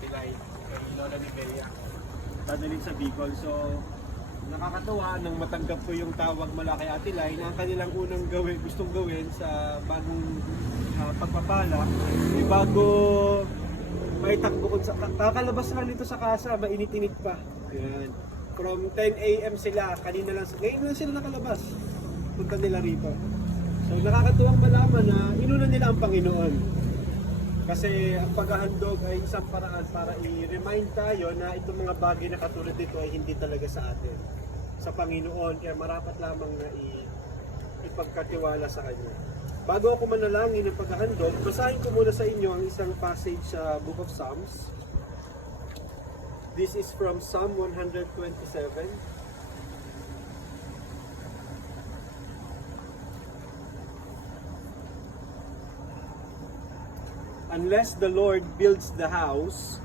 Ate Lai, kay Lola ni Bea. Dadalhin sa Bicol. So, nakakatuwa nang matanggap ko yung tawag mula kay Ate Lai na ang kanilang unang gustong gawin sa bagong pagpapala. May bago may takbo ko sa kakalabas lang dito sa casa, mainit-init pa. Ayan. From 10 AM sila, kanina lang, ngayon lang sila nakalabas. Punta nila rito. So nakakatuwang malaman na inuna nila ang Panginoon. Kasi ang paghahandog ay isang paraan para i-remind tayo na itong mga bagay na katulad dito ay hindi talaga sa atin. Sa Panginoon, kaya marapat lamang na ipagkatiwala sa Kanya. Bago ako manalangin ng paghahandog, basahin ko muna sa inyo ang isang passage sa Book of Psalms. This is from Psalm 127. Unless the Lord builds the house,